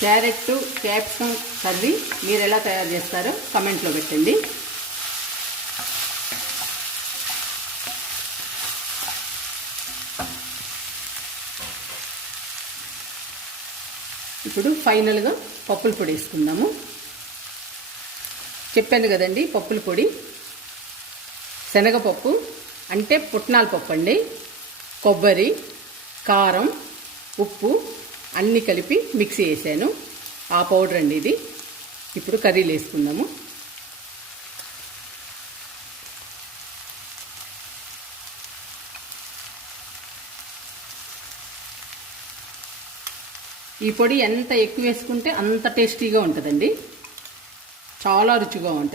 Carrot capsicum curry మీరు ఎలా తయారు చేస్తారో కమెంట్లో పెట్టండి. ఇప్పుడు ఫైనల్గా పప్పుల పొడి వేసుకుందాము. చెప్పాను కదండి, పప్పుల పొడి శనగపప్పు అంటే పుట్నాల పప్పు అండి, కొబ్బరి, కారం, ఉప్పు అన్నీ కలిపి మిక్సీ వేసాను. ఆ పౌడర్ అండి ఇది. ఇప్పుడు కర్రీలు వేసుకుందాము. ఈ పొడి ఎంత ఎక్కువ వేసుకుంటే అంత టేస్టీగా ఉంటుందండి, చాలా రుచిగా ఉంటుంది.